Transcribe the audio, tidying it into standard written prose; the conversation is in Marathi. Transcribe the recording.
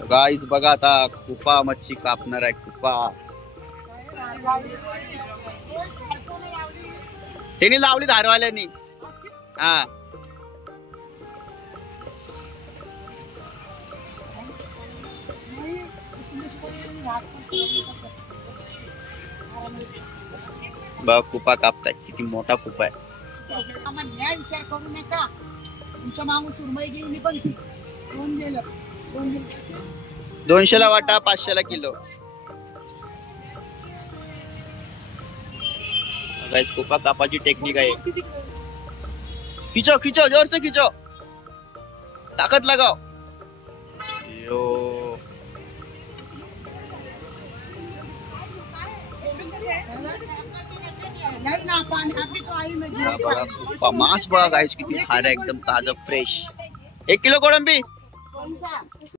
गाईस बघा आता कुपा मच्छी कापणार आहे कुपा. त्यांनी लावली धारवाल्यांनी. हा बघ कुपा कापताय, किती मोठा कुपा आहे. विचार करू नका, तुमच्या मागून सुरमई गेली पण ती कोण गेलं. 200 वाटा 500 किलो. गाइस कुपा कापाची टेक्निक आहे. खिचो खिचो जोर से खिचो, ताकत लगाओ. यो मांस बघा गाइस किती खार आहे, एकदम ताजा फ्रेश. 1 किलो कोळंबी.